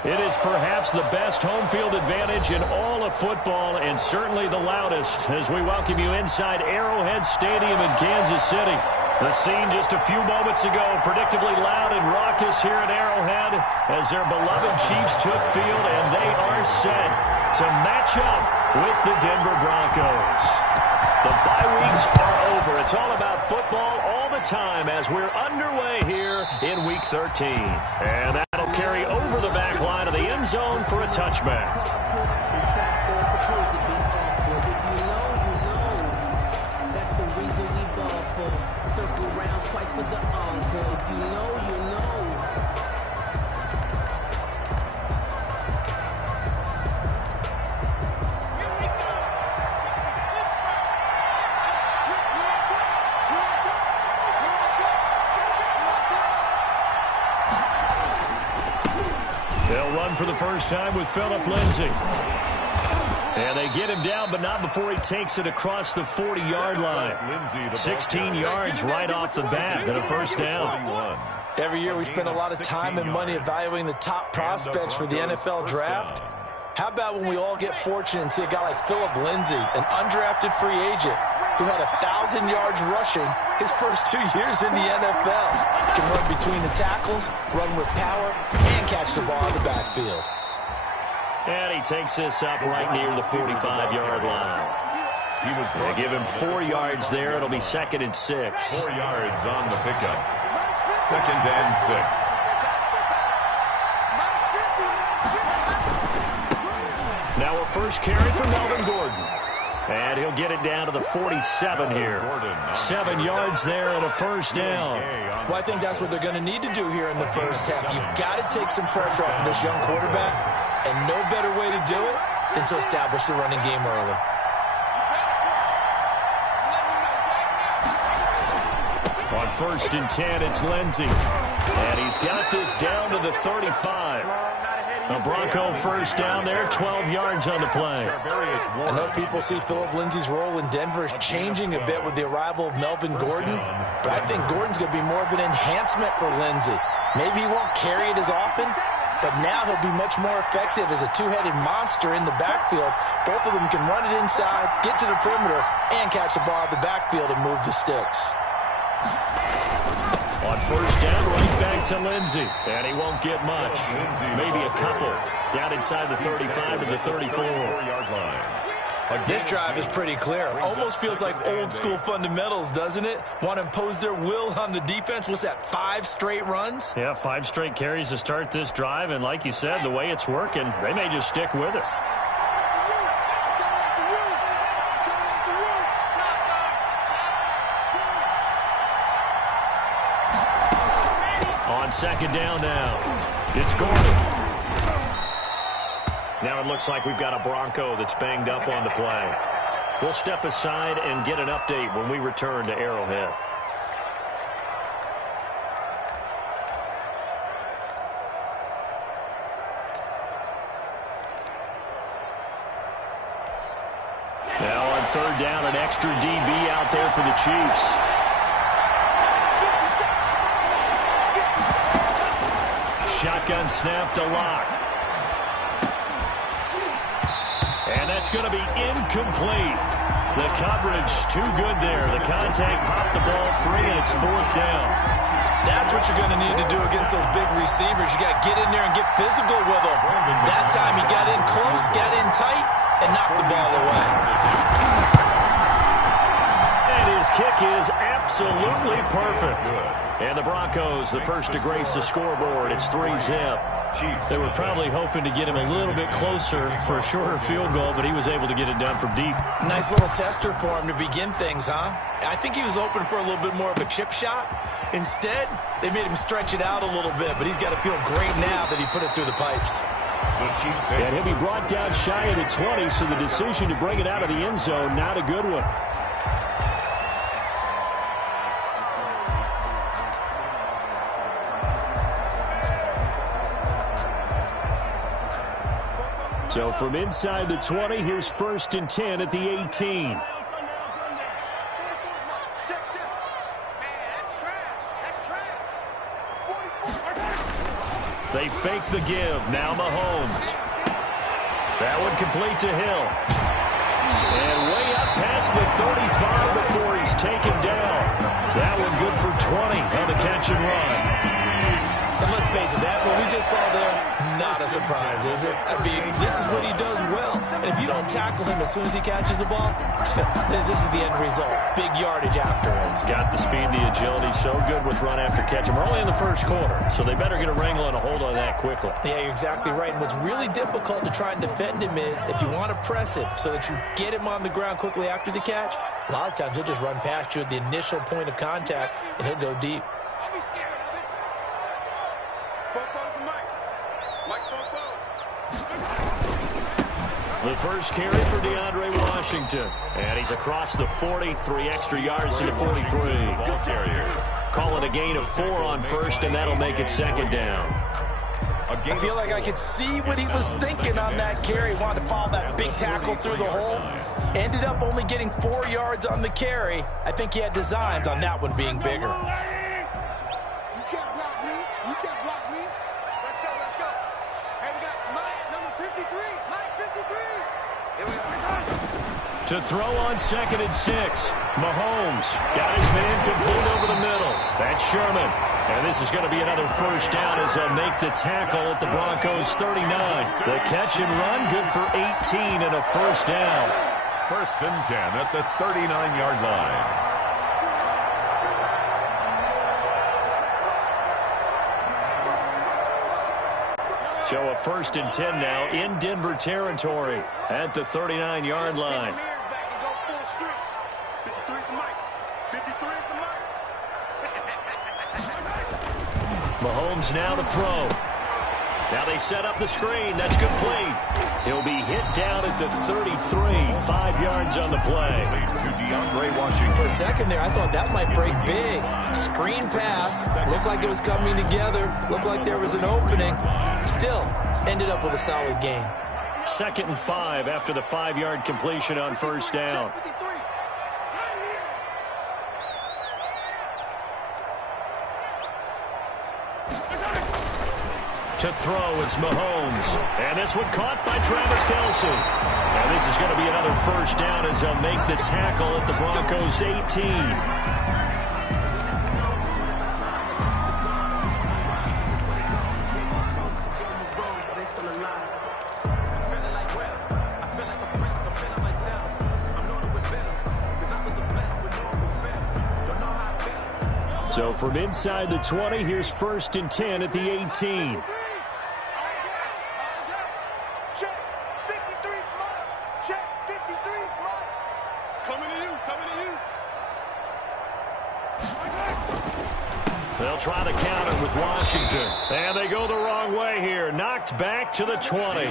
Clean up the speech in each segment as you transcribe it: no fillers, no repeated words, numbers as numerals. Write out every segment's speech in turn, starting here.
It is perhaps the best home field advantage in all of football and certainly the loudest as we welcome you inside Arrowhead Stadium in Kansas City. The scene just a few moments ago, predictably loud and raucous here at Arrowhead as their beloved Chiefs took field and they are set to match up with the Denver Broncos. The bye weeks are over. It's all about football all the time as we're underway here in Week 13. And that'll carry over the back line of the end zone for a touchback. That's the reason we ball for. Circle round twice for the encore. If you know, you know. They'll run for the first time with Phillip Lindsay. And they get him down, but not before he takes it across the 40-yard line. 16 yards right off the bat and a first down. Every year we spend a lot of time and money evaluating the top prospects for the NFL draft. How about when we all get fortunate and see a guy like Phillip Lindsay, an undrafted free agent, who had 1,000 yards rushing his first 2 years in the NFL. Can run between the tackles, run with power, and catch the ball in the backfield. And he takes this up right near the 45-yard line. They give him 4 yards there. It'll be 2nd and 6. 4 yards on the pickup. 2nd and 6. Now a first carry for Melvin Gordon. And he'll get it down to the 47 here. 7 yards there and a first down. Well, I think that's what they're going to need to do here in the first half. You've got to take some pressure off of this young quarterback, and no better way to do it than to establish the running game early. On 1st and 10, it's Lindsay. And he's got this down to the 35. A Bronco first down there, 12 yards on the play. I know people see Phillip Lindsay's role in Denver is changing a bit with the arrival of Melvin Gordon, but I think Gordon's going to be more of an enhancement for Lindsay. Maybe he won't carry it as often, but now he'll be much more effective as a two-headed monster in the backfield. Both of them can run it inside, get to the perimeter, and catch the ball in the backfield and move the sticks. On first down, right back to Lindsay. And he won't get much. Maybe a couple. Down inside the 35 to the 34-yard line. This drive is pretty clear. Almost feels like old school fundamentals, doesn't it? Want to impose their will on the defense. What's that, 5 straight runs? Yeah, 5 straight carries to start this drive. And like you said, the way it's working, they may just stick with it. On 2nd down now, it's Gordon. Now it looks like we've got a Bronco that's banged up on the play. We'll step aside and get an update when we return to Arrowhead. Now on 3rd down, an extra DB out there for the Chiefs. Shotgun snap to Lock. And that's going to be incomplete. The coverage too good there. The contact popped the ball free, and it's 4th down. That's what you're going to need to do against those big receivers. You got to get in there and get physical with them. That time he got in close, got in tight, and knocked the ball away. And his kick is absolutely perfect. And the Broncos, the first to grace the scoreboard. It's 3-zip. They were probably hoping to get him a little bit closer for a shorter field goal, but he was able to get it done from deep. Nice little tester for him to begin things, huh? I think he was open for a little bit more of a chip shot. Instead, they made him stretch it out a little bit, but he's got to feel great now that he put it through the pipes. And he'll be brought down shy of the 20, so the decision to bring it out of the end zone, not a good one. So from inside the 20, here's 1st and 10 at the 18. They fake the give. Now Mahomes. That one complete to Hill. And way up past the 35 before he's taken down. That one good for 20 on the catch and run. And let's face it, that what we just saw there, not a surprise, is it? I mean, this is what he does well. And if you don't tackle him as soon as he catches the ball, then this is the end result. Big yardage afterwards. Got the speed, the agility, so good with run after catch. And we're only in the first quarter, so they better get a wrangle and a hold on that quickly. Yeah, you're exactly right. And what's really difficult to try and defend him is if you want to press him so that you get him on the ground quickly after the catch, a lot of times he'll just run past you at the initial point of contact, and he'll go deep. The first carry for DeAndre Washington. And he's across the 40, 3 extra yards to the 43. Call it a gain of 4 on first, and that'll make it second down. I feel like I could see what he was thinking on that carry. Wanted to follow that big tackle through the hole. Ended up only getting 4 yards on the carry. I think he had designs on that one being bigger. You can't block me. You can't block me. Let's go, let's go. Hey, we got Mike, number 53. Mike, 53. Here we are. To throw on 2nd and 6. Mahomes got his man complete over the middle. That's Sherman. And this is going to be another first down as they'll make the tackle at the Broncos 39. The catch and run good for 18 and a first down. 1st and 10 at the 39-yard line. So a 1st and 10 now in Denver territory at the 39-yard line. Mahomes now to throw. Now they set up the screen. That's complete. He'll be hit down at the 33. 5 yards on the play. To DeAndre Washington. For a second there, I thought that might break big. Screen pass. Looked like it was coming together. Looked like there was an opening. Still, ended up with a solid gain. 2nd and 5 after the 5-yard completion on first down. To throw, it's Mahomes. And this one caught by Travis Kelce. And this is going to be another first down as they'll make the tackle at the Broncos 18. So from inside the 20, here's 1st and 10 at the 18. They'll try to counter with Washington. And they go the wrong way here. Knocked back to the 20.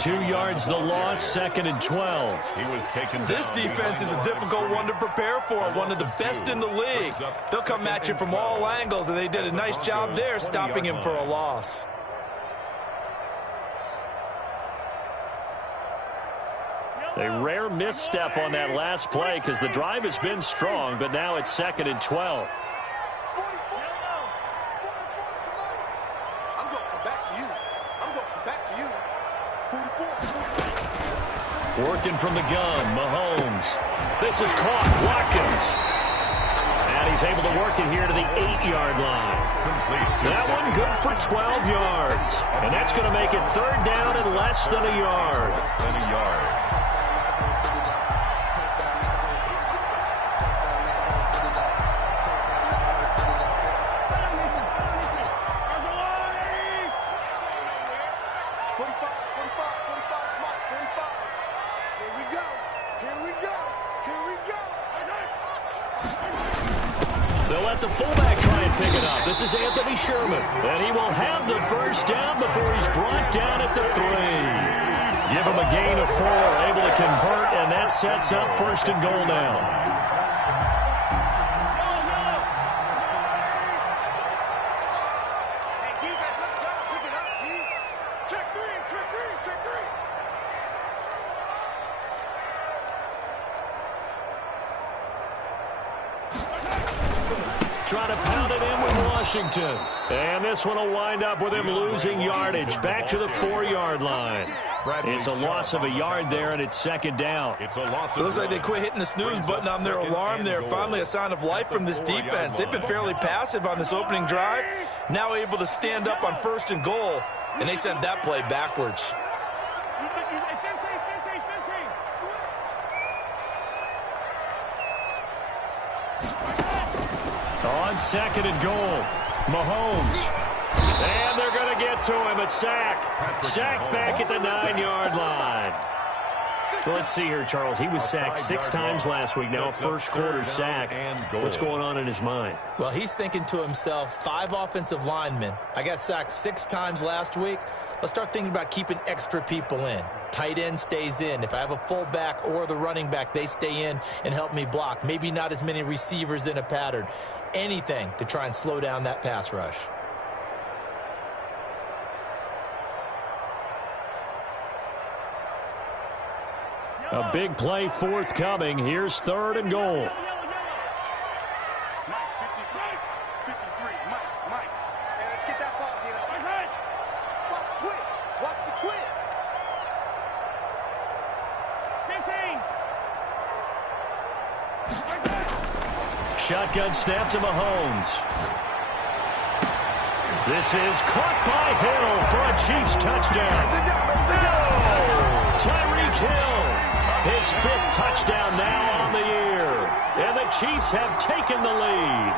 2 yards the loss, 2nd and 12. He was taken. This defense is a difficult one to prepare for. One of the best in the league. They'll come at you from all angles, and they did a nice job there stopping him for a loss. A rare misstep on that last play because the drive has been strong, but now it's 2nd and 12. Working from the gun, Mahomes. This is caught, Watkins. And he's able to work it here to the 8-yard line. That one good for 12 yards. And that's going to make it 3rd down and less than a yard. They'll let the fullback try and pick it up. This is Anthony Sherman. And he will have the first down before he's brought down at the 3. Give him a gain of 4, able to convert, and that sets up 1st and goal now. Trying to pound it in with Washington. And this one will wind up with him losing yardage back to the 4-yard line. It's a loss of a yard there, and it's second down. It looks like they quit hitting the snooze button on their alarm there. Finally a sign of life from this defense. They've been fairly passive on this opening drive. Now able to stand up on 1st and goal, and they sent that play backwards. On 2nd and goal, Mahomes. And they're going to get to him, a sack. Sacked back at the 9-yard line. Well, let's see here, Charles. He was sacked 6 times last week. Now a first-quarter sack. What's going on in his mind? Well, he's thinking to himself, 5 offensive linemen. I got sacked 6 times last week. Let's start thinking about keeping extra people in. Tight end stays in. If I have a fullback or the running back, they stay in and help me block. Maybe not as many receivers in a pattern. Anything to try and slow down that pass rush. A big play forthcoming. Here's 3rd and goal. Shotgun snap to Mahomes. This is caught by Hill for a Chiefs touchdown. Tyreek Hill, his 5th touchdown now on the year. And the Chiefs have taken the lead.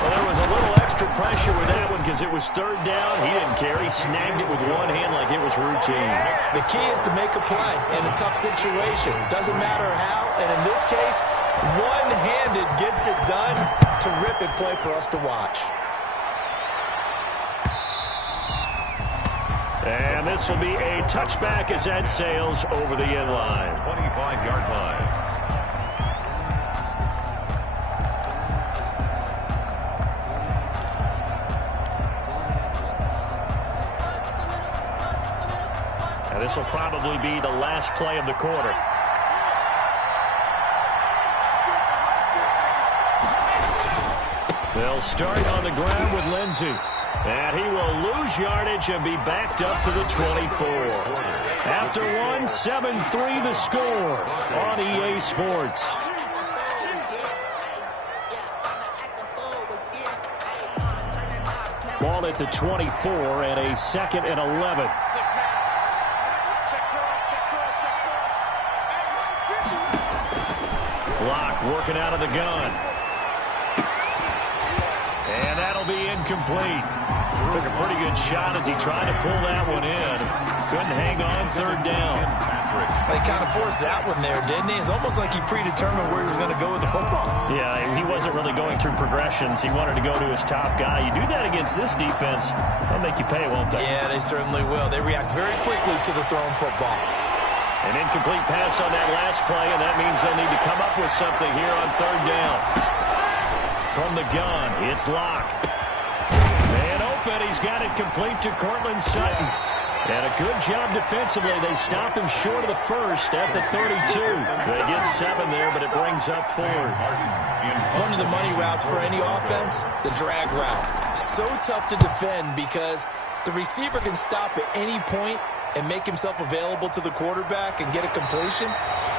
Well, there was a little extra pressure with that one because it was 3rd down. He didn't care. He snagged it with one hand like it was routine. The key is to make a play in a tough situation. Doesn't matter how, and in this case, one-handed gets it done. Terrific play for us to watch. And this will be a touchback as that sails over the end line. 25-yard line. And this will probably be the last play of the quarter. They'll start on the ground with Lindsey. And he will lose yardage and be backed up to the 24. After one, 7-3 the score on EA Sports. Ball at the 24 and a 2nd and 11. Block working out of the gun. And that'll be incomplete. Took a pretty good shot as he tried to pull that one in. Couldn't hang on 3rd down. He kind of forced that one there, didn't he? It's almost like he predetermined where he was going to go with the football. Yeah, he wasn't really going through progressions. He wanted to go to his top guy. You do that against this defense, they'll make you pay, won't they? Yeah, they certainly will. They react very quickly to the thrown football. An incomplete pass on that last play, and that means they'll need to come up with something here on 3rd down. From the gun, it's Locke. And open, he's got it complete to Cortland Sutton. And a good job defensively. They stop him short of the 1st at the 32. They get 7 there, but it brings up 4th. One of the money routes for any offense, the drag route. So tough to defend because the receiver can stop at any point and make himself available to the quarterback and get a completion.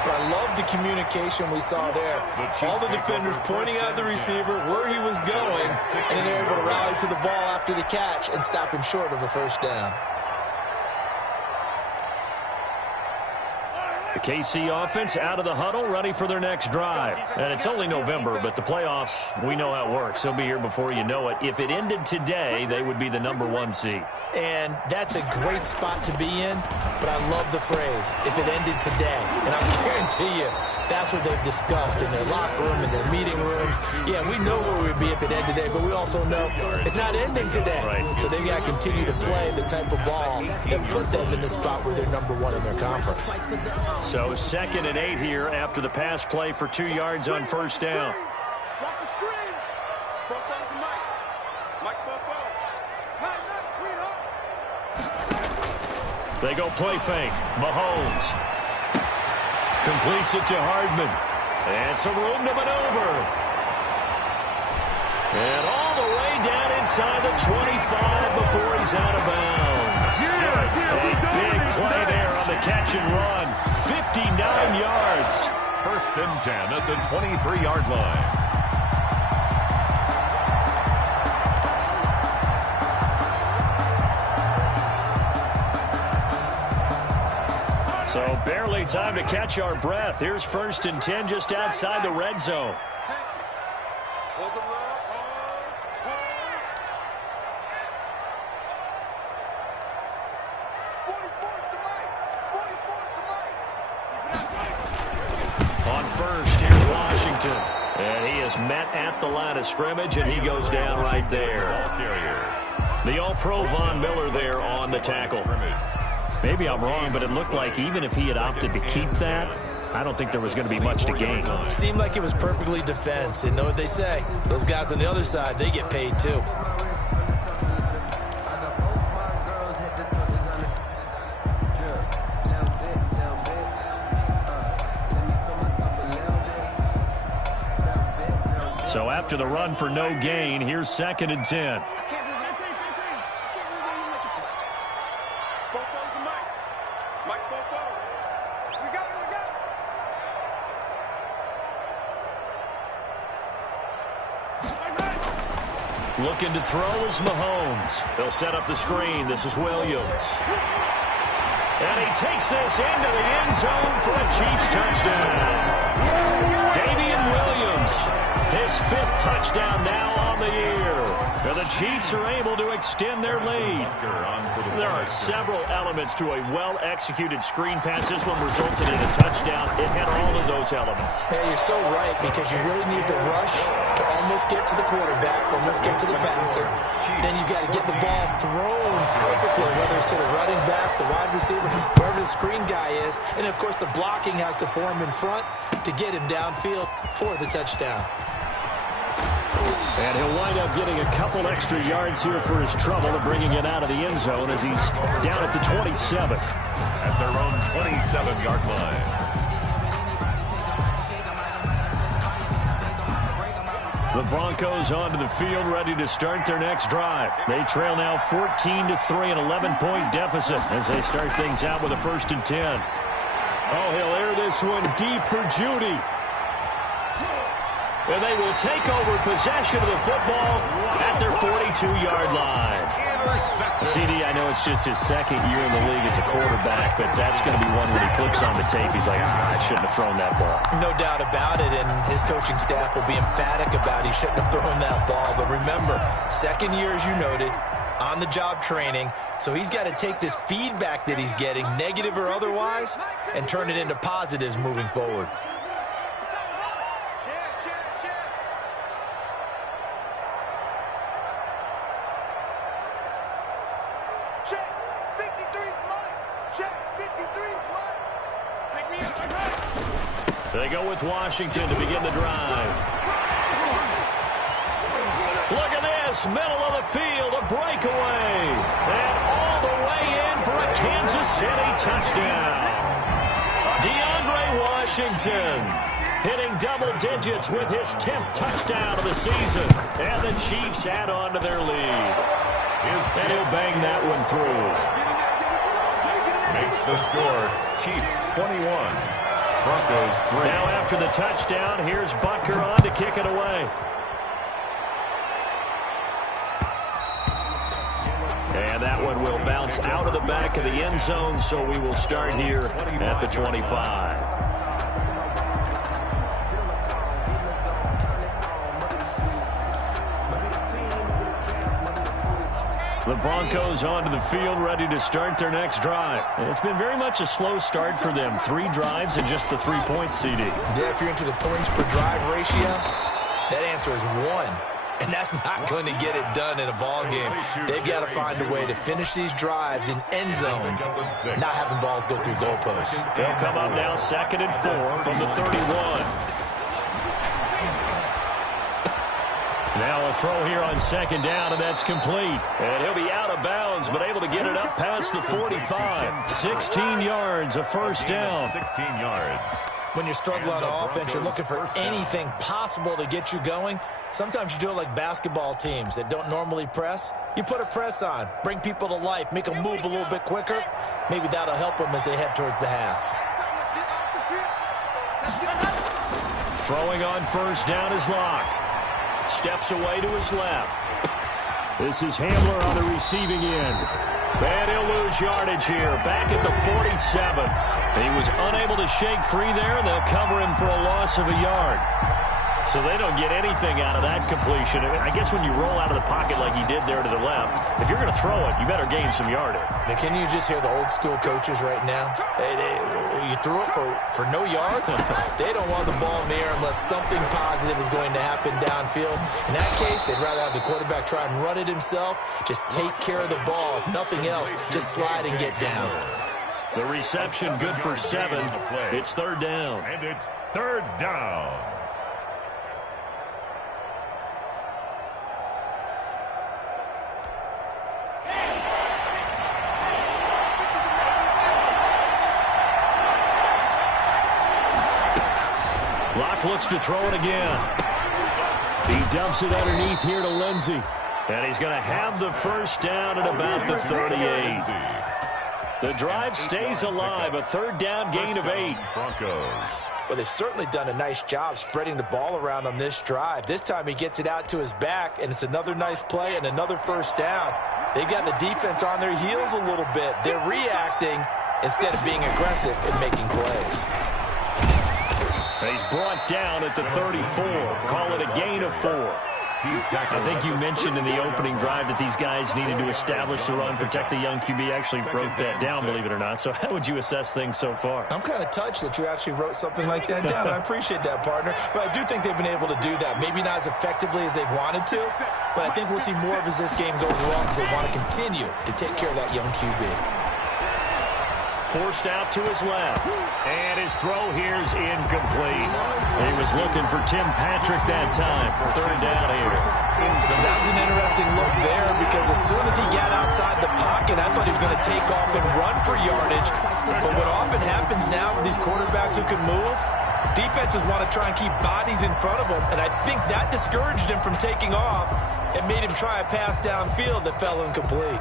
But I love the communication we saw there. All the defenders pointing out the receiver, where he was going, and then they're able to rally to the ball after the catch and stop him short of a 1st down. The KC offense out of the huddle, ready for their next drive. And it's only November, but the playoffs, we know how it works. They'll be here before you know it. If it ended today, they would be the #1 seed. And that's a great spot to be in, but I love the phrase, if it ended today. And I guarantee you, that's what they've discussed in their locker room, in their meeting rooms. Yeah, we know where we'd be if it ended today, but we also know it's not ending today. Right. So they've got to continue to play the type of ball that put them in the spot where they're #1 in their conference. So 2nd and 8 here after the pass play for 2 yards on 1st down. Watch the screen. Front ball to Mike. Mike's front ball. Nice, sweetheart. They go play fake. Mahomes completes it to Hardman. And some room to maneuver. And all the way inside the 25 before he's out of bounds. A big play there on the catch and run. 59 yards. First and 10 at the 23-yard line. So barely time to catch our breath. Here's first and 10 just outside the red zone. Hold them up. Hold. 44's the mic. 44's the mic. Keep it outside. On first, here's Washington. And he is met at the line of scrimmage, and he goes down right there. The All-Pro Von Miller there on the tackle. Maybe I'm wrong, but it looked like even if he had opted to keep that, I don't think there was going to be much to gain. Seemed like it was perfectly defense. And know what they say? Those guys on the other side, they get paid too. So after the run for no gain, here's second and 10. Looking to throw is Mahomes. They'll set up the screen. This is Williams. And he takes this into the end zone for a Chiefs touchdown. Damian Williams, his 5th touchdown now on the year. And the Chiefs are able to extend their lead. There are several elements to a well-executed screen pass. This one resulted in a touchdown. It had all of those elements. Hey, you're so right, because you really need to rush to almost get to the quarterback, almost get to the passer. Then you've got to get the ball thrown perfectly, whether it's to the running back, the wide receiver, wherever the screen guy is. And, of course, the blocking has to form in front to get him downfield for the touchdown. And he'll wind up getting a couple extra yards here for his trouble of bringing it out of the end zone as he's down at the 27. At their own 27-yard line. The Broncos onto the field, ready to start their next drive. They trail now 14-3, an 11-point deficit as they start things out with a first and 10. Oh, he'll air this one deep for Judy. And they will take over possession of the football at their 42-yard line. CD, I know it's just his second year in the league as a quarterback, but that's going to be one when he flips on the tape. He's like, I shouldn't have thrown that ball. No doubt about it, and his coaching staff will be emphatic about he shouldn't have thrown that ball. But remember, second year, as you noted, on-the-job training, so he's got to take this feedback that he's getting, negative or otherwise, and turn it into positives moving forward. They go with Washington to begin the drive. Look at this, middle of the field, a breakaway. And all the way in for a Kansas City touchdown. DeAndre Washington hitting double digits with his 10th touchdown of the season. And the Chiefs add on to their lead. And he'll bang that one through. Makes the score Chiefs 21. Broncos 3. Now after the touchdown, here's Butker on to kick it away. And that one will bounce out of the back of the end zone, so we will start here at the 25. The Broncos onto the field, ready to start their next drive. It's been very much a slow start for them. 3 drives and just the 3 points, CD. Yeah, if you're into the points per drive ratio, that answer is 1. And that's not going to get it done in a ball game. They've got to find a way to finish these drives in end zones, not having balls go through goalposts. They'll come up now 2nd and 4 from the 31. Now a throw here on 2nd down, and that's complete. And he'll be out of bounds, but able to get it up past the 45. 16 yards, a first down. 16 yards. When you're struggling on offense, you're looking for anything possible to get you going. Sometimes you do it like basketball teams that don't normally press. You put a press on, bring people to life, make them move a little bit quicker. Maybe that'll help them as they head towards the half. Throwing on first down is Locke. Steps away to his left. This is Hamler on the receiving end. And he'll lose yardage here. Back at the 47. He was unable to shake free there, and they'll cover him for a loss of a yard. So they don't get anything out of that completion. I guess when you roll out of the pocket like he did there to the left, if you're going to throw it, you better gain some yardage. Now, can you just hear the old school coaches right now? You threw it for no yards? They don't want the ball in the air unless something positive is going to happen downfield. In that case, they'd rather have the quarterback try and run it himself. Just take care of the ball. If nothing else, just slide and get down. The reception good for 7. It's third down. And it's third down. Locke looks to throw it again. He dumps it underneath here to Lindsey. And he's going to have the first down at about the 38. The drive stays alive. A third down gain of 8. Broncos. Well, they've certainly done a nice job spreading the ball around on this drive. This time he gets it out to his back, and it's another nice play and another first down. They've got the defense on their heels a little bit. They're reacting instead of being aggressive and making plays. He's brought down at the 34. Call it a gain of 4. I think you mentioned in the opening drive that these guys needed to establish the run, protect the young QB. Actually wrote that down, believe it or not. So how would you assess things so far? I'm kind of touched that you actually wrote something like that down. I appreciate that, partner. But I do think they've been able to do that. Maybe not as effectively as they've wanted to, but I think we'll see more of as this game goes along because they want to continue to take care of that young QB. Forced out to his left. And his throw here's incomplete. He was looking for Tim Patrick that time. Third down here. That was an interesting look there because as soon as he got outside the pocket, I thought he was going to take off and run for yardage. But what often happens now with these quarterbacks who can move, defenses want to try and keep bodies in front of them. And I think that discouraged him from taking off and made him try a pass downfield that fell incomplete.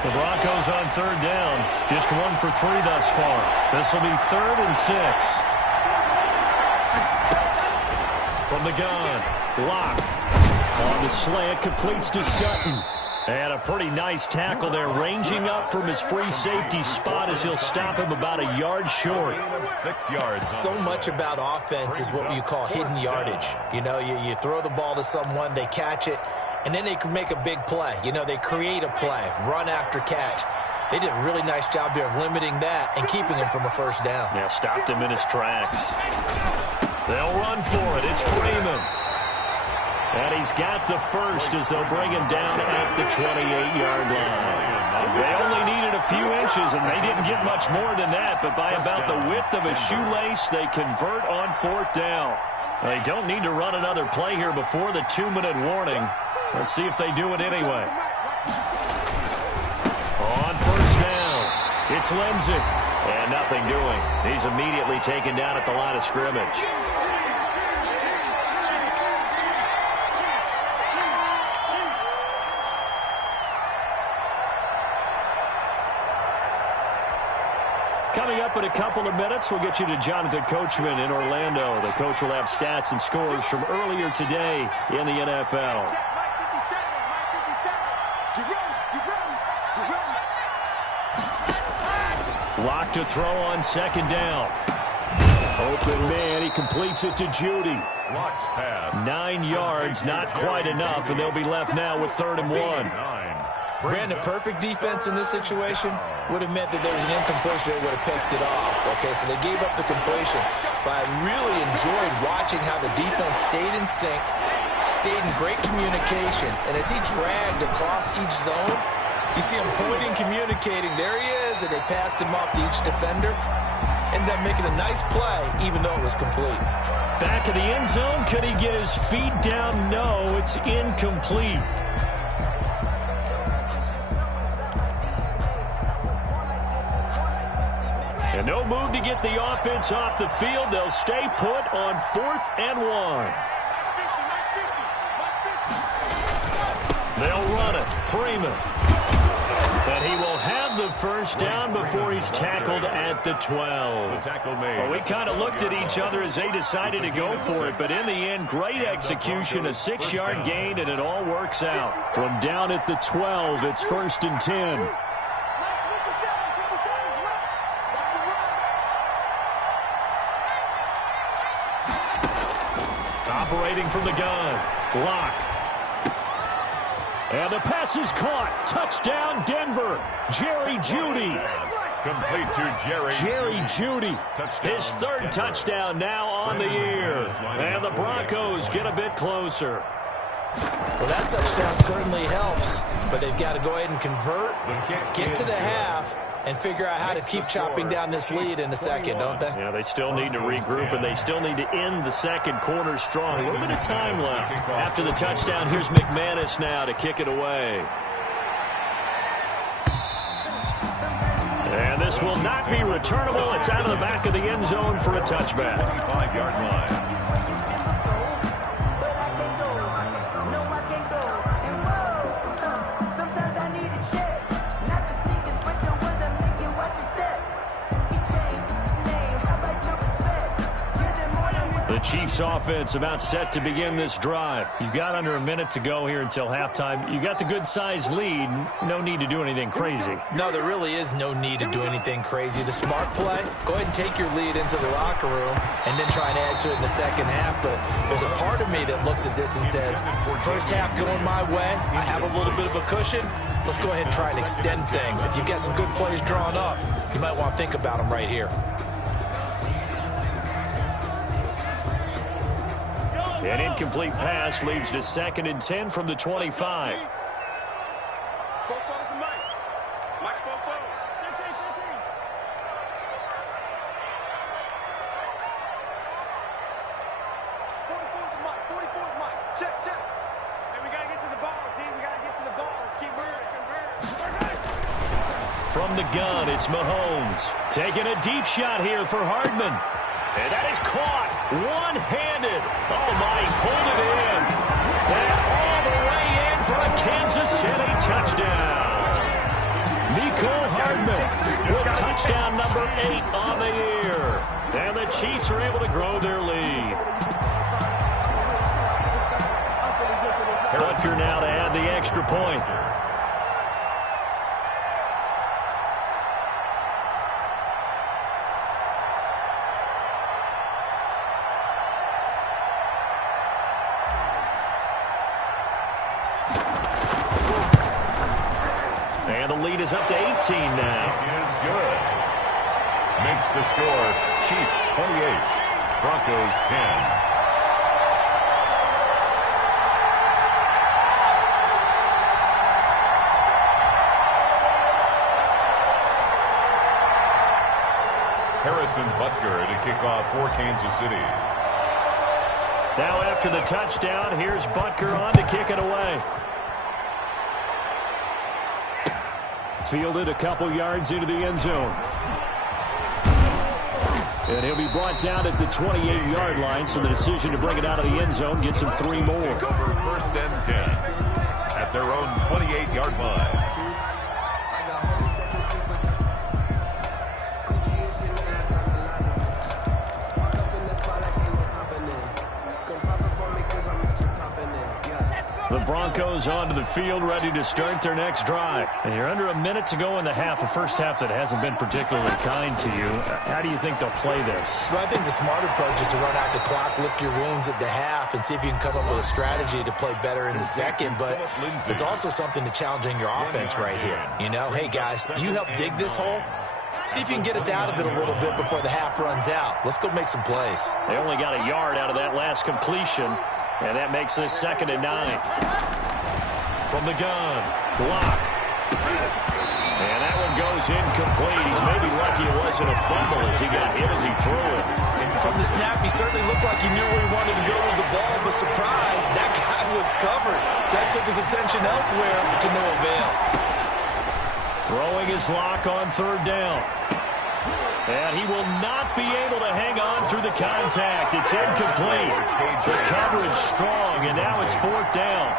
The Broncos on third down. Just 1 for 3 thus far. This will be 3rd and 6. From the gun, Locke on the slant, completes to Sutton. And a pretty nice tackle there, ranging up from his free safety spot as he'll stop him about a yard short. 6 yards. So much about offense is what you call hidden yardage. You know, you throw the ball to someone, they catch it, and then they can make a big play. You know, they create a play, run after catch. They did a really nice job there of limiting that and keeping him from a first down. Yeah, stopped him in his tracks. They'll run for it. It's Freeman. And he's got the first as they'll bring him down at the 28-yard line. They only needed a few inches, and they didn't get much more than that. But by about the width of a shoelace, they convert on 4th down. They don't need to run another play here before the 2-minute warning. Let's see if they do it anyway. On first down, it's Lindsey. And nothing doing. He's immediately taken down at the line of scrimmage. Coming up in a couple of minutes, we'll get you to Jonathan Coachman in Orlando. The coach will have stats and scores from earlier today in the NFL. Locke to throw on 2nd down. Open man, he completes it to Judy. Locke's pass. 9 yards, not quite enough, and they'll be left now with 3rd and 1. Brandon, perfect defense in this situation would have meant that there was an incompletion that would have picked it off. Okay, so they gave up the completion. But I really enjoyed watching how the defense stayed in sync, stayed in great communication, and as he dragged across each zone, you see him pointing, communicating. There he is, and they passed him off to each defender. Ended up making a nice play, even though it was complete. Back of the end zone, could he get his feet down? No, it's incomplete. And no move to get the offense off the field. They'll stay put on 4th and 1. They'll run it. Freeman. And he will have the first down before he's tackled at the 12. Well, we kind of looked at each other as they decided to go for it, but in the end, great execution, a 6-yard gain, and it all works out. From down at the 12, it's 1st and 10. Operating from the gun. Lock. And the pass is caught. Touchdown, Denver. Jerry Jeudy. Complete to Jerry Jeudy. His 3rd touchdown now on the year. And the Broncos get a bit closer. Well, that touchdown certainly helps, but they've got to go ahead and convert, get to the half, and figure out how to keep chopping down this lead in the second, don't they? Yeah, they still need to regroup, and they still need to end the second quarter strong. A little bit of time left. After the touchdown, here's McManus now to kick it away. And this will not be returnable. It's out of the back of the end zone for a touchback. 5-yard line. The Chiefs offense about set to begin this drive. You've got under a minute to go here until halftime. You got the good-sized lead. No need to do anything crazy. No, there really is no need to do anything crazy. The smart play, go ahead and take your lead into the locker room and then try and add to it in the second half. But there's a part of me that looks at this and says, first half going my way, I have a little bit of a cushion. Let's go ahead and try and extend things. If you've got some good plays drawn up, you might want to think about them right here. An incomplete pass leads to 2nd and 10 from the 25. From the gun, it's Mahomes. Taking a deep shot here for Hardman. And that is caught one-handed. Oh, my, he pulled it in. And all the way in for a Kansas City touchdown. Mecole Hardman with touchdown number 8 on the year. And the Chiefs are able to grow their lead. Butker now to add the extra point. And the lead is up to 18 now. Is good. Makes the score Chiefs 28, Broncos 10. Harrison Butker to kick off for Kansas City. Now after the touchdown, here's Butker on to kick it away. Fielded a couple yards into the end zone. And he'll be brought down at the 28-yard line, so the decision to bring it out of the end zone gets him 3 more. Take over 1st and 10 at their own 28-yard line. The Broncos onto the field, ready to start their next drive. And you're under a minute to go in the half, a first half that hasn't been particularly kind to you. How do you think they'll play this? Well, I think the smart approach is to run out the clock, lick your wounds at the half, and see if you can come up with a strategy to play better in the second. But there's also something to challenging your offense right here. You know, hey, guys, you help dig this hole. See if you can get us out of it a little bit before the half runs out. Let's go make some plays. They only got a yard out of that last completion, and that makes this 2nd and 9. From the gun, block. And that one goes incomplete. He's maybe lucky it wasn't a fumble as he got hit as he threw it. From the snap, he certainly looked like he knew where he wanted to go with the ball, but surprise, that guy was covered. So that took his attention elsewhere to no avail. Throwing his lock on 3rd down. And he will not be able to hang on through the contact. It's incomplete. The coverage strong, and now it's 4th down.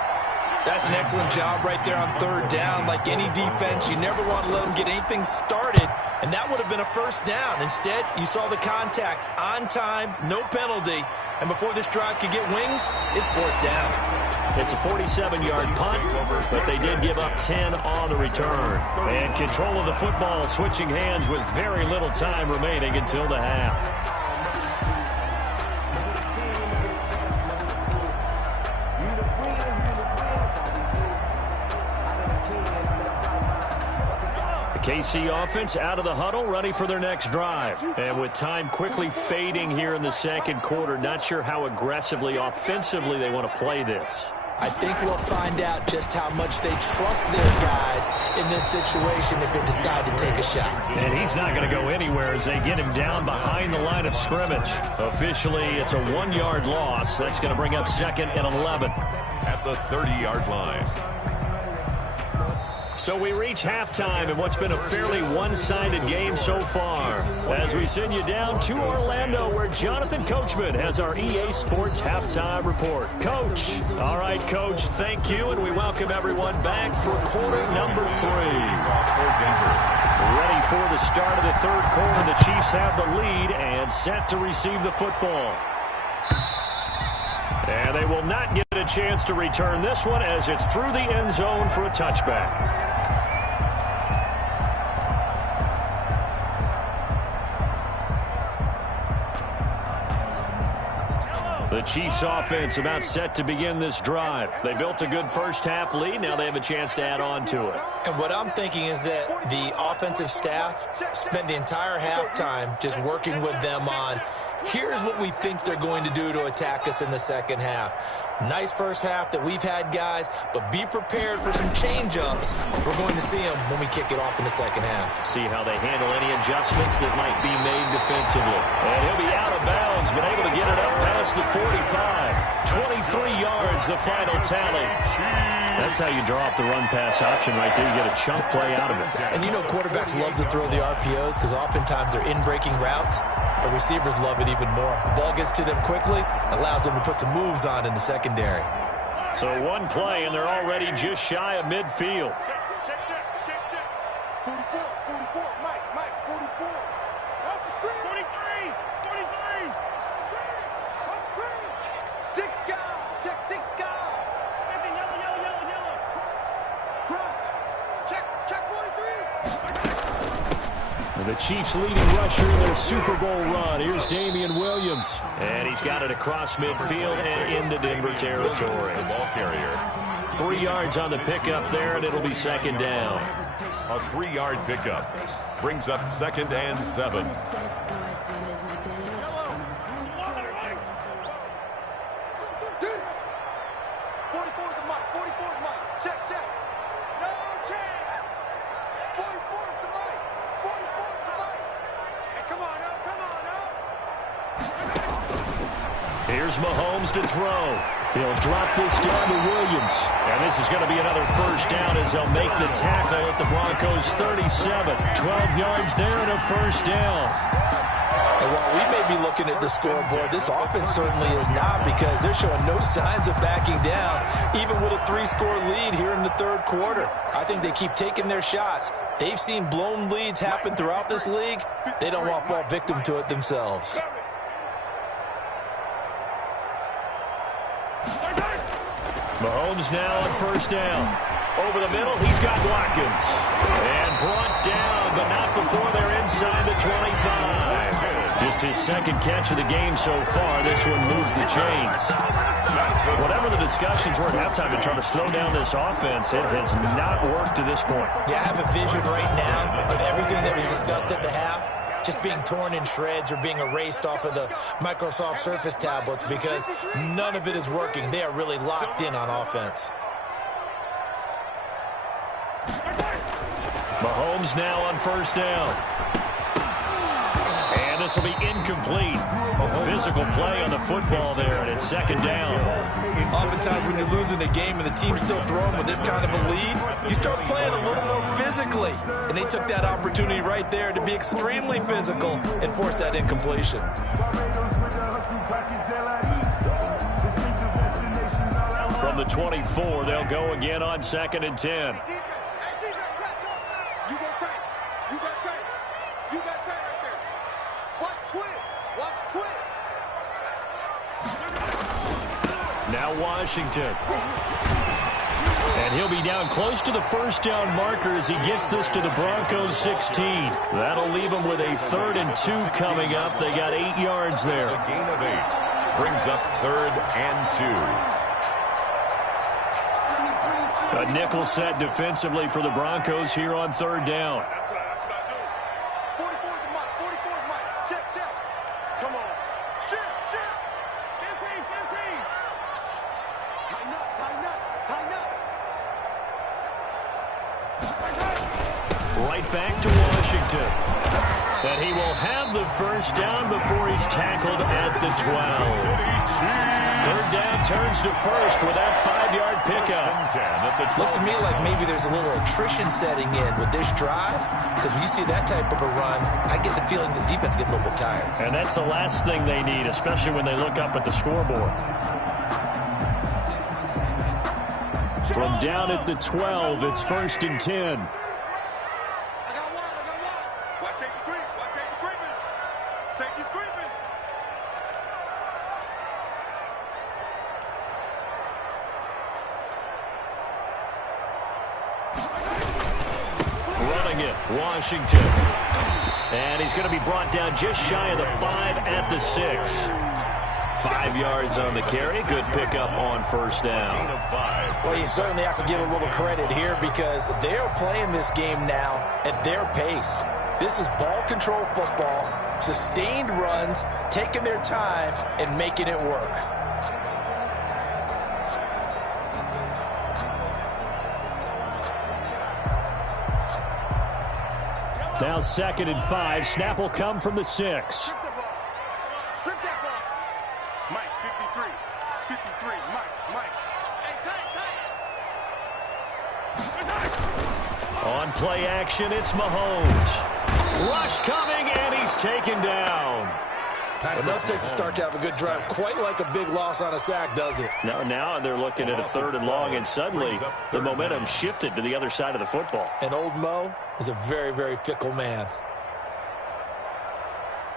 That's an excellent job right there on 3rd down. Like any defense, you never want to let them get anything started, and that would have been a 1st down. Instead, you saw the contact on time, no penalty, and before this drive could get wings, it's 4th down. It's a 47-yard punt, but they did give up 10 on the return. And control of the football switching hands with very little time remaining until the half. KC offense out of the huddle, ready for their next drive. And with time quickly fading here in the 2nd quarter, not sure how aggressively, offensively they want to play this. I think we'll find out just how much they trust their guys in this situation if they decide to take a shot. And he's not going to go anywhere as they get him down behind the line of scrimmage. Officially, it's a 1-yard loss. That's going to bring up 2nd and 11. At the 30-yard line. So we reach halftime in what's been a fairly one-sided game so far. As we send you down to Orlando, where Jonathan Coachman has our EA Sports Halftime Report. Coach. All right, Coach, thank you, and we welcome everyone back for quarter number 3. Ready for the start of the 3rd quarter. The Chiefs have the lead and set to receive the football. And they will not get a chance to return this one as it's through the end zone for a touchback. The Chiefs offense about set to begin this drive. They built a good first-half lead. Now they have a chance to add on to it. And what I'm thinking is that the offensive staff spent the entire halftime just working with them on, here's what we think they're going to do to attack us in the 2nd half. Nice first half that we've had, guys, but be prepared for some change-ups. We're going to see them when we kick it off in the 2nd half. See how they handle any adjustments that might be made defensively. And he'll be out of bounds, but able to get it up past the 45. 23 yards, the final tally. That's how you draw up the run-pass option right there. You get a chunk play out of it. And you know quarterbacks love to throw the RPOs because oftentimes they're in-breaking routes. The receivers love it even more. The ball gets to them quickly, allows them to put some moves on in the secondary. So one play, and they're already just shy of midfield. Check. 44, Mike, 44. That's the screen. 43. That's the screen. 6 guys. Check 6 guys. Yellow. Crunch. Check 43. The Chiefs' leading rusher in their Super Bowl run. Here's Damian Williams. And he's got it across midfield and into Denver territory. The ball carrier. 3 yards on the pickup there, and it'll be 2nd down. A 3-yard pickup brings up 2nd and 7. 44 is the mic. Check. No change. 44 is the mic. 44 is the mic. Hey, come on now. Here's Mahomes to throw. He'll drop this down to Williams. And this is going to be another 1st down as they'll make the tackle at the Broncos 37. 12 yards there and a 1st down. And while we may be looking at the scoreboard, this offense certainly is not, because they're showing no signs of backing down, even with a 3-score lead here in the 3rd quarter. I think they keep taking their shots. They've seen blown leads happen throughout this league. They don't want to fall victim to it themselves. Mahomes now on 1st down. Over the middle, he's got Watkins. And brought down, but not before they're inside the 25. Just his 2nd catch of the game so far. This one moves the chains. Whatever the discussions were at halftime to try to slow down this offense, it has not worked to this point. Yeah, I have a vision right now of everything that was discussed at the half just being torn in shreds or being erased off of the Microsoft Surface tablets, because none of it is working. They are really locked in on offense. Mahomes now on 1st down. And the this will be incomplete. Physical play on the football there, and it's second down. Oftentimes when you're losing a game and the team's still throwing with this kind of a lead, you start playing a little more physically. And they took that opportunity right there to be extremely physical and force that incompletion. From the 24, they'll go again on 2nd and 10. Now Washington. And he'll be down close to the first down marker as he gets this to the Broncos 16. That'll leave them with a 3rd and 2 coming up. They got 8 yards there. A gain of 8. Brings up 3rd and 2. A nickel set defensively for the Broncos here on 3rd down. That's what I do. 44 is the mark. 44 is mark. Check. Come on. Shift. 15. Tighten up. Right back to Washington. And he will have the first down before he's tackled at the 12. 3rd down turns to first with that 5-yard pickup. Looks to me like maybe there's a little attrition setting in with this drive, because when you see that type of a run, I get the feeling the defense gets a little bit tired. And that's the last thing they need, especially when they look up at the scoreboard. From down at the 12, it's 1st and 10. I got one. Watch safety creeping. Safety's creeping. Running it, Washington. And he's going to be brought down just shy of the 5 at the 6. 5 yards on the carry. Good pickup on first down. Well, you certainly have to give a little credit here because they're playing this game now at their pace. This is ball control football, sustained runs, taking their time and making it work. Now 2nd and 5. Snap will come from the 6. Strip that ball. Mike, 53. Mike. Hey, tight. On play action, it's Mahomes. Rush coming, and he's taken down. Enough takes to start to have a good drive. Quite like a big loss on a sack, does it? Now they're looking at a 3rd and long, and suddenly the momentum shifted to the other side of the football. And old Mo is a very, very fickle man.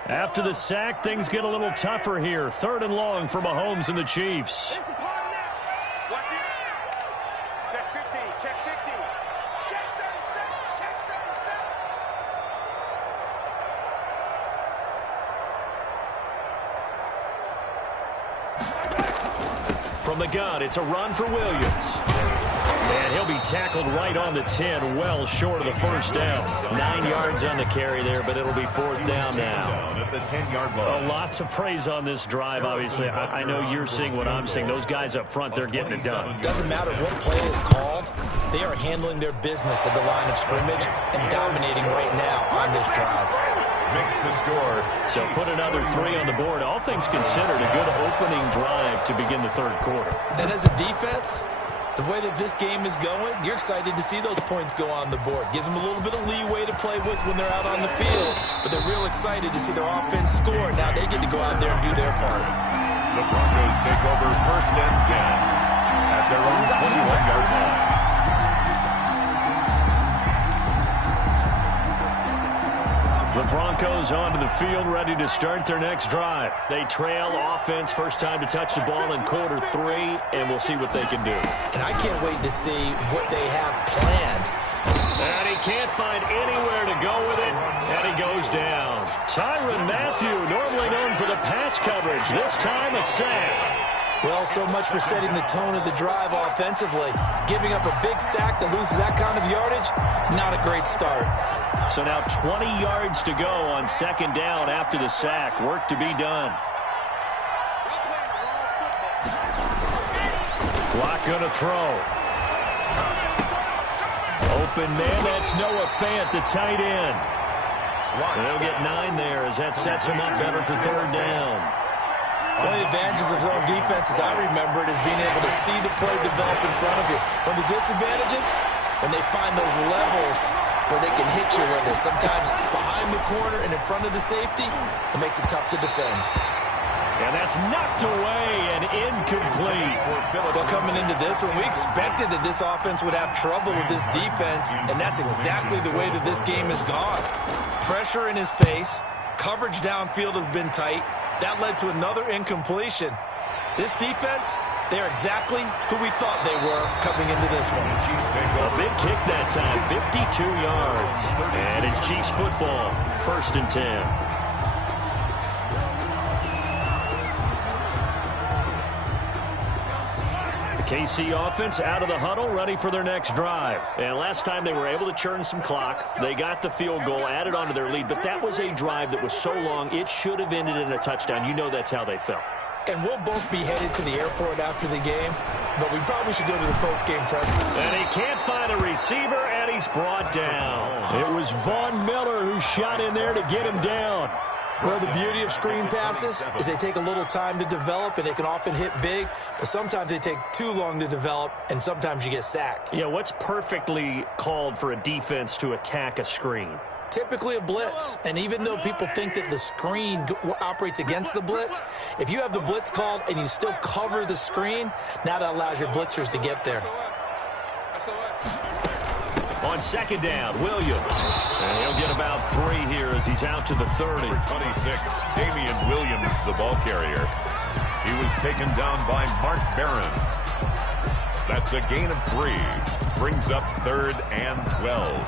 After the sack, things get a little tougher here. 3rd and long for Mahomes and the Chiefs. Watch this. Check 15. Check 37. From the gun, it's a run for Williams. And he'll be tackled right on the 10, well short of the first down. 9 yards on the carry there, but it'll be 4th down now. At the 10-yard line. A lot to praise on this drive, obviously. I know you're seeing what I'm seeing. Those guys up front, they're getting it done. Doesn't matter what play is called. They are handling their business at the line of scrimmage and dominating right now on this drive. Makes the score. So put another 3 on the board. All things considered, a good opening drive to begin the 3rd quarter. And as a defense, the way that this game is going, you're excited to see those points go on the board. Gives them a little bit of leeway to play with when they're out on the field, but they're real excited to see their offense score. Now they get to go out there and do their part. The Broncos take over 1st and 10 at their own 21-yard line. The Broncos onto the field, ready to start their next drive. They trail offense, first time to touch the ball in quarter 3, and we'll see what they can do. And I can't wait to see what they have planned. And he can't find anywhere to go with it, and he goes down. Tyrann Mathieu, normally known for the pass coverage, this time a sack. Well, so much for setting the tone of the drive offensively. Giving up a big sack that loses that kind of yardage, not a great start. So now 20 yards to go on 2nd down after the sack. Work to be done. Clock gonna throw. Open man, that's Noah Fant, the tight end. They'll get 9 there as that sets them up better for third down. One of the advantages of zone defense, as I remember it, is being able to see the play develop in front of you. One of the disadvantages, when they find those levels where they can hit you with it. Sometimes behind the corner and in front of the safety, it makes it tough to defend. And that's knocked away and incomplete. Well, coming into this one, we expected that this offense would have trouble with this defense, and that's exactly the way that this game has gone. Pressure in his face, coverage downfield has been tight. That led to another incompletion. This defense, they're exactly who we thought they were coming into this one. A big kick that time, 52 yards. And it's Chiefs football, 1st and 10. KC offense out of the huddle, ready for their next drive. And last time they were able to churn some clock. They got the field goal, added on to their lead, but that was a drive that was so long, it should have ended in a touchdown. You know that's how they felt. And we'll both be headed to the airport after the game, but we probably should go to the post-game press conference. And he can't find a receiver, and he's brought down. It was Von Miller who shot in there to get him down. Well, the beauty of screen passes is they take a little time to develop, and they can often hit big, but sometimes they take too long to develop, and sometimes you get sacked. Yeah, what's perfectly called for a defense to attack a screen? Typically a blitz, and even though people think that the screen operates against the blitz, if you have the blitz called and you still cover the screen, now that allows your blitzers to get there. On 2nd down, Williams. And he'll get about 3 here as he's out to the 30. 26, Damian Williams, the ball carrier. He was taken down by Mark Barron. That's a gain of 3. Brings up 3rd and 12.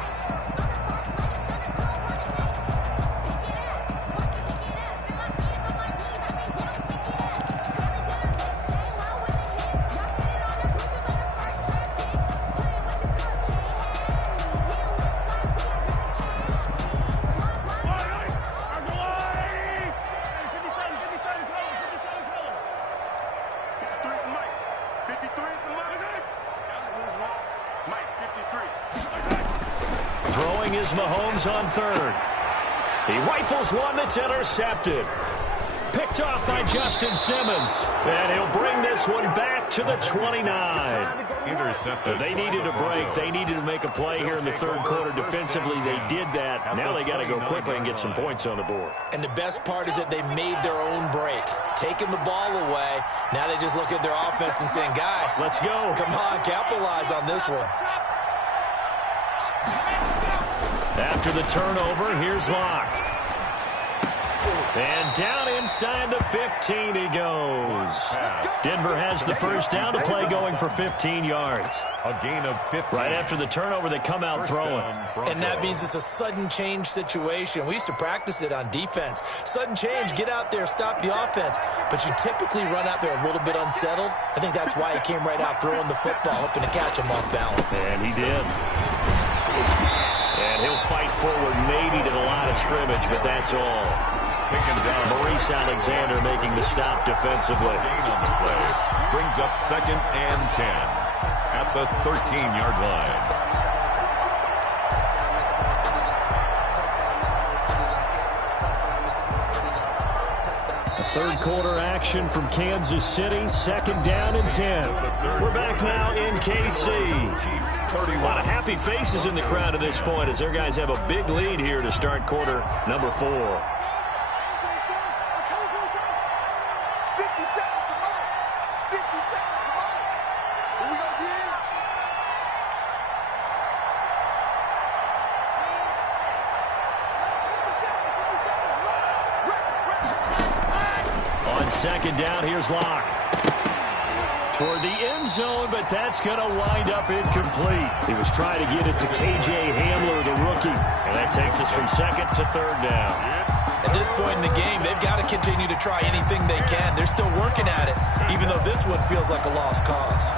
Mahomes on 3rd. He rifles one that's intercepted. Picked off by Justin Simmons. And he'll bring this one back to the 29. Intercepted. They needed a break. They needed to make a play here in the 3rd quarter. Defensively, they did that. Now they got to go quickly and get some points on the board. And the best part is that they made their own break. Taking the ball away. Now they just look at their offense and saying, guys, let's go. Come on, capitalize on this one. After the turnover, here's Locke. And down inside the 15 he goes. Denver has the first down to play, going for 15 yards. A gain of 15. Right after the turnover, they come out throwing. And that means it's a sudden change situation. We used to practice it on defense. Sudden change, get out there, stop the offense. But you typically run out there a little bit unsettled. I think that's why he came right out throwing the football, hoping to catch him off balance. And he did. And he'll fight forward maybe to the line of scrimmage, but that's all. Taken down. Maurice Alexander making the stop defensively. Gain on the play. Brings up 2nd and 10 at the 13-yard line. Third quarter action from Kansas City. 2nd down and 10. We're back now in KC. A lot of happy faces in the crowd at this point as their guys have a big lead here to start quarter number 4. 50 seconds, come on. 50 seconds, come on. Here we go, again. 50 seconds. On 2nd down, here's Locke. Toward the end zone, but that's going to wind up incomplete. He was trying to get it to K.J. Hamler, the rookie. And that takes us from 2nd to 3rd down. At this point in the game, they've got to continue to try anything they can. They're still working at it, even though this one feels like a lost cause.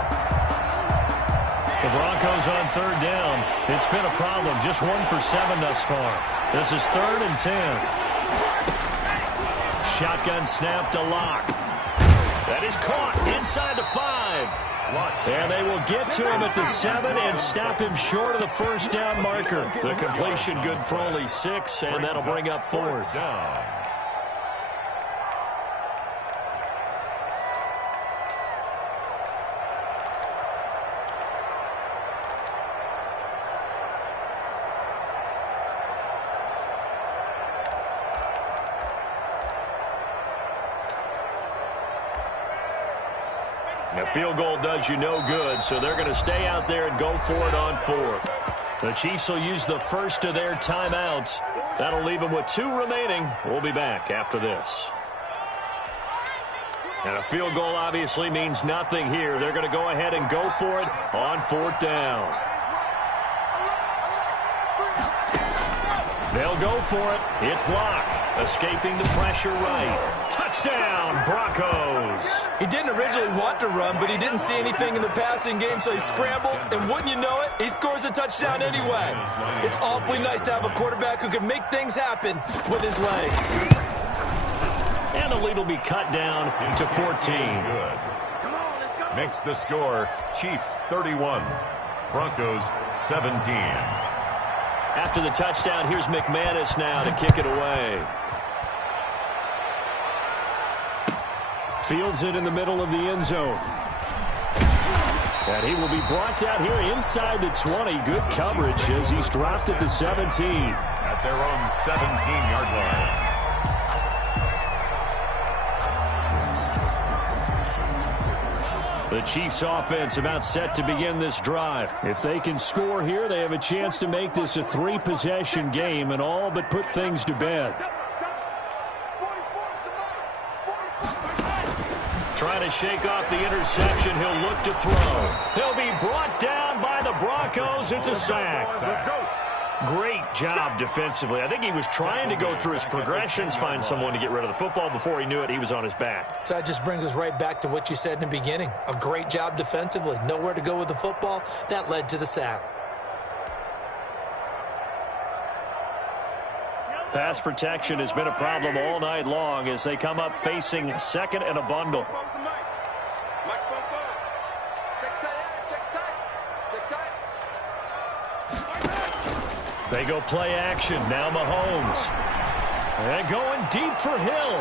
The Broncos on 3rd down. It's been a problem. Just 1 for 7 thus far. This is 3rd and 10. Shotgun snap to Locke. That is caught inside the 5. And they will get to him at the 7 and stop him short of the first down marker. The completion good for only 6, and that'll bring up 4th down. A field goal does you no good, so they're going to stay out there and go for it on 4th. The Chiefs will use the first of their timeouts. That'll leave them with 2 remaining. We'll be back after this. And a field goal obviously means nothing here. They're going to go ahead and go for it on 4th down. They'll go for it. It's Locke, escaping the pressure right. Touchdown, Broncos. He didn't originally want to run, but he didn't see anything in the passing game, so he scrambled, and wouldn't you know it, he scores a touchdown anyway. It's awfully nice to have a quarterback who can make things happen with his legs. And the lead will be cut down to 14. Makes the score Chiefs 31, Broncos 17. After the touchdown, here's McManus now to kick it away. Fields it in the middle of the end zone. And he will be brought down here inside the 20. Good coverage as he's dropped at the 17. At their own 17-yard line. The Chiefs offense about set to begin this drive. If they can score here, they have a chance to make this a 3-possession game and all but put things to bed. Trying to shake off the interception. He'll look to throw. He'll be brought down by the Broncos. It's a sack. Great job defensively. I think he was trying to go through his progressions, find someone to get rid of the football. Before he knew it, he was on his back. So that just brings us right back to what you said in the beginning. A great job defensively. Nowhere to go with the football. That led to the sack. Pass protection has been a problem all night long as they come up facing 2nd and a bundle. They go play action. Now Mahomes. And going deep for Hill.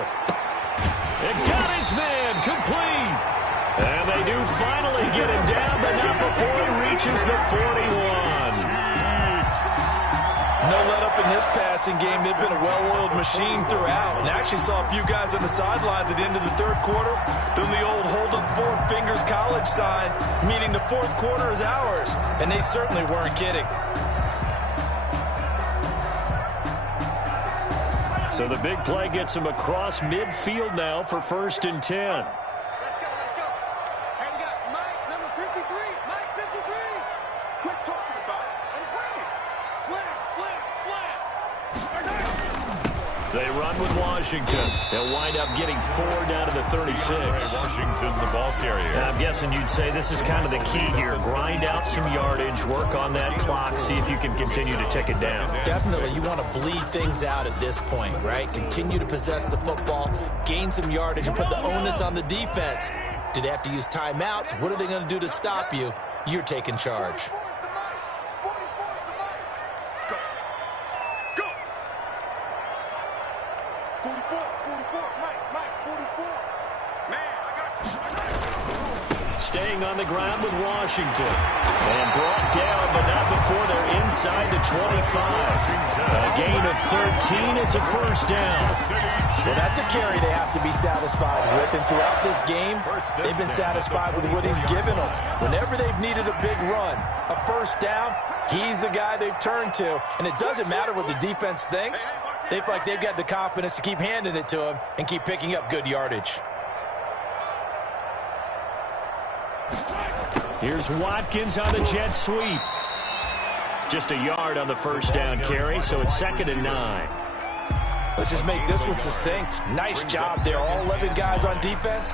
It got his man complete. And they do finally get him down, but not before he reaches the 41. No let up in this passing game. They've been a well-oiled machine throughout. And actually saw a few guys on the sidelines at the end of the 3rd quarter doing the old hold up 4 fingers college sign, meaning the 4th quarter is ours. And they certainly weren't kidding. So the big play gets him across midfield now for 1st and 10. Let's go, let's go. Hey, we got Mike, number 53. Mike 53. Quit talking about it and bring it. Slam, slam, slam. They run with Washington. They'll wind up getting 4 down to the 36. Washington, the ball carrier. And I'm guessing you'd say this is kind of the key here. Grind out some yardage, work on that clock, see if you can continue to tick it down. Definitely, you want to bleed things out at this point, right? Continue to possess the football, gain some yardage, and put the onus on the defense. Do they have to use timeouts? What are they going to do to stop you? You're taking charge. Staying on the ground with Washington. And brought down, but not before they're inside the 25. A gain of 13, it's a 1st down. Well, that's a carry they have to be satisfied with. And throughout this game, they've been satisfied with what he's given them. Whenever they've needed a big run, a 1st down, he's the guy they've turned to. And it doesn't matter what the defense thinks. They feel like they've got the confidence to keep handing it to him and keep picking up good yardage. Here's Watkins on the jet sweep. Just a yard on the 1st down carry, so it's 2nd and 9. Let's just make this one succinct. Nice job there. All 11 guys on defense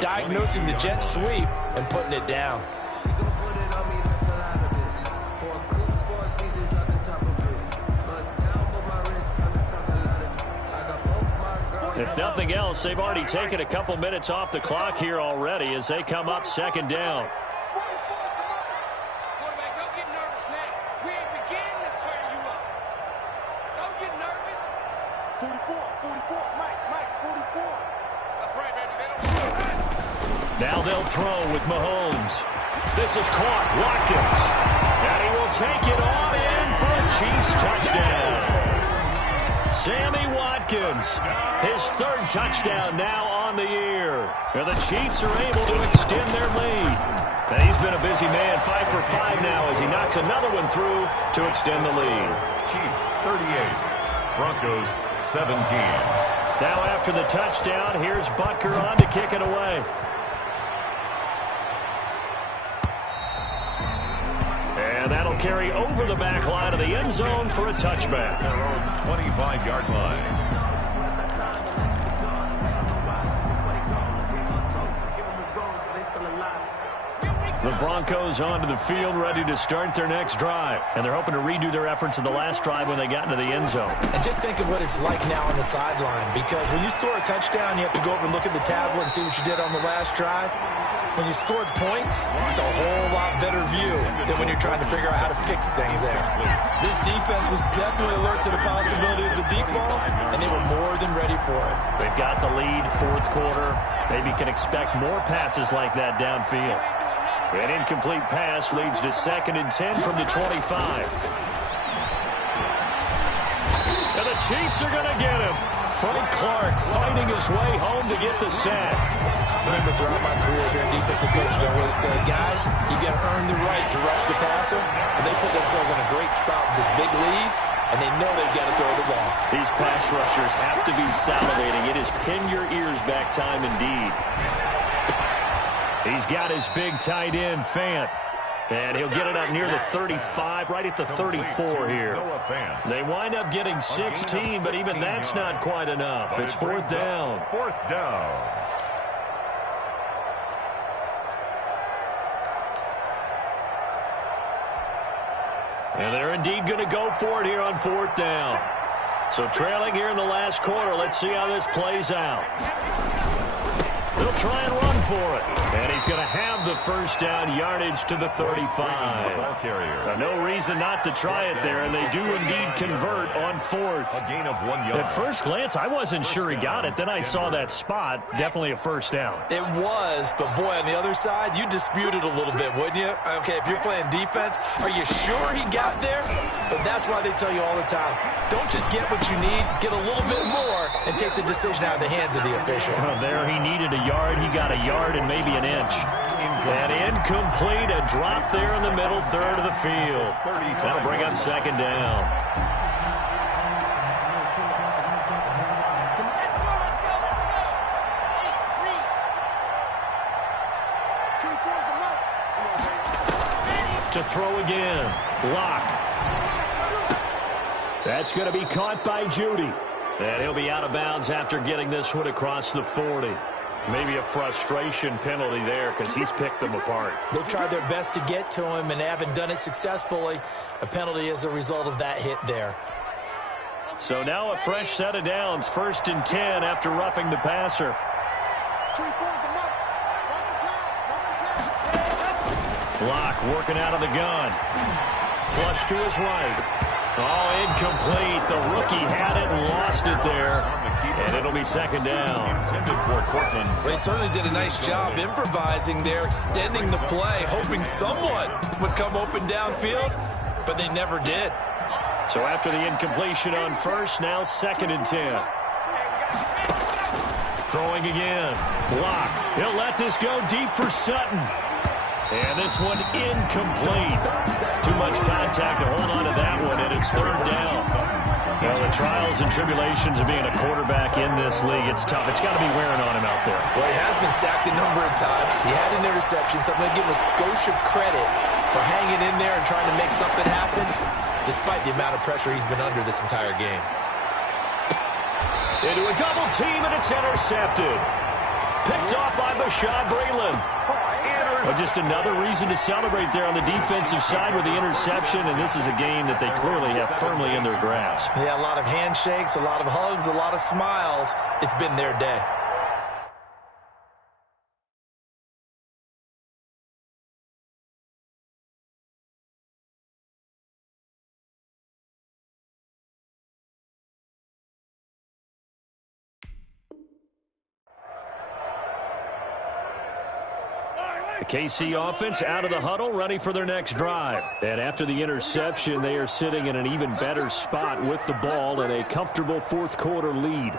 diagnosing the jet sweep and putting it down. If nothing else, they've already taken a couple minutes off the clock here already as they come up 2nd down. 44. Mike, 44. That's right, baby. They don't. Now they'll throw with Mahomes. This is caught. Watkins. And he will take it on in for a Chiefs touchdown. Sammy Watkins, his third touchdown now on the year. And the Chiefs are able to extend their lead. And he's been a busy man, 5 for 5 now as he knocks another one through to extend the lead. Chiefs 38, Broncos 17. Now after the touchdown, here's Butker on to kick it away. And that'll carry over the back line of the end zone for a touchback. Their own 25-yard line. The Broncos onto the field, ready to start their next drive. And they're hoping to redo their efforts in the last drive when they got into the end zone. And just think of what it's like now on the sideline, because when you score a touchdown, you have to go over and look at the tablet and see what you did on the last drive. When you scored points, it's a whole lot better view than when you're trying to figure out how to fix things there. This defense was definitely alert to the possibility of the deep ball, and they were more than ready for it. They've got the lead, fourth quarter. Maybe can expect more passes like that downfield. An incomplete pass leads to 2nd and 10 from the 25. And the Chiefs are going to get him. Frank Clark fighting his way home to get the sack. Remember, throughout my career here in defensive coaching, I always said, guys, you got to earn the right to rush the passer. And they put themselves in a great spot with this big lead, and they know they've got to throw the ball. These pass rushers have to be salivating. It is pin your ears back time indeed. He's got his big tight end, Fant. And he'll get it up near the 35, right at the 34 here. They wind up getting 16, but even that's not quite enough. It's 4th down. 4th down. And they're indeed going to go for it here on 4th down. So trailing here in the last quarter. Let's see how this plays out. They'll try and run for it. And he's going to have the first down, yardage to the 35. Now, no reason not to try it there, and they do indeed convert on 4th. A gain of 1 yard. At first glance, I wasn't sure he got it. Then I saw that spot. Definitely a first down. It was, but boy, on the other side, you disputed a little bit, wouldn't you? Okay, if you're playing defense, are you sure he got there? But that's why they tell you all the time, don't just get what you need, get a little bit more, and take the decision out of the hands of the official. Well, there he needed a yard. He got a yard and maybe an inch. And incomplete, a drop there in the middle third of the field. That'll bring up 2nd down. Let's go. Read. 24's the mark. Come on, baby. To throw again. Lock. That's going to be caught by Judy. And he'll be out of bounds after getting this one across the 40. Maybe a frustration penalty there because he's picked them apart. They tried their best to get to him and haven't done it successfully. A penalty as a result of that hit there. So now a fresh set of downs. 1st and 10 after roughing the passer. 24's the mark. Watch the pass. Lock working out of the gun. Flush to his right. Oh, incomplete. The rookie had it and lost it there. And it'll be 2nd down. They certainly did a nice job improvising there, extending the play, hoping someone would come open downfield, but they never did. So after the incompletion on 1st, now 2nd and 10. Throwing again. Block. He'll let this go deep for Sutton. And this one incomplete. Too much contact to hold on to that one, and it's 3rd down. Well, the trials and tribulations of being a quarterback in this league, it's tough. It's got to be wearing on him out there. Well, he has been sacked a number of times. He had an interception, so I'm going to give him a skosh of credit for hanging in there and trying to make something happen, despite the amount of pressure he's been under this entire game. Into a double team, and it's intercepted. Picked off by Bashaud Breeland. Well, just another reason to celebrate there on the defensive side with the interception, and this is a game that they clearly have firmly in their grasp. Yeah, a lot of handshakes, a lot of hugs, a lot of smiles. It's been their day. The KC offense out of the huddle, ready for their next drive. And after the interception, they are sitting in an even better spot with the ball and a comfortable fourth-quarter lead.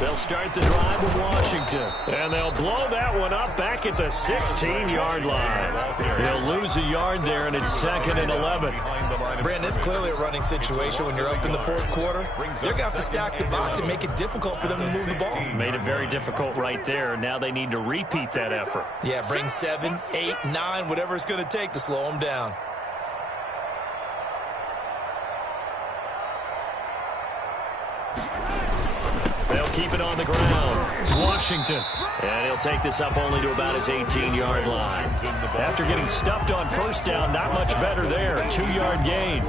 They'll start the drive with Washington. And they'll blow that one up back at the 16-yard line. He'll lose a yard there, and it's 2nd and 11. Brandon, it's clearly a running situation when you're up in the fourth quarter. They're going to have to stack the box and make it difficult for them to move the ball. Made it very difficult right there. Now they need to repeat that effort. Yeah, bring 7, 8, 9, whatever it's going to take to slow them down. They'll keep it on the ground. Washington. And he'll take this up only to about his 18-yard line. After getting stuffed on first down, not much better there. 2-yard gain.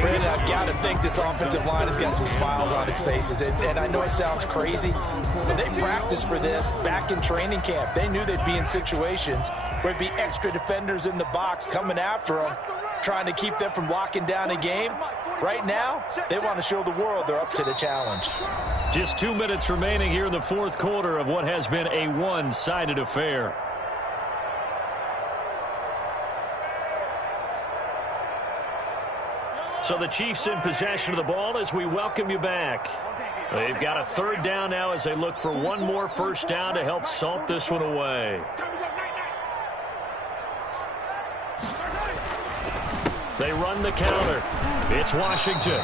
Brandon, I've got to think this offensive line has got some smiles on its faces. And I know it sounds crazy, but they practiced for this back in training camp. They knew they'd be in situations where it'd be extra defenders in the box coming after them, trying to keep them from locking down a game. Right now, they want to show the world they're up to the challenge. Just 2 minutes remaining here in the fourth quarter of what has been a one-sided affair. So the Chiefs in possession of the ball as we welcome you back. They've got a 3rd down now as they look for one more first down to help salt this one away. They run the counter. It's Washington.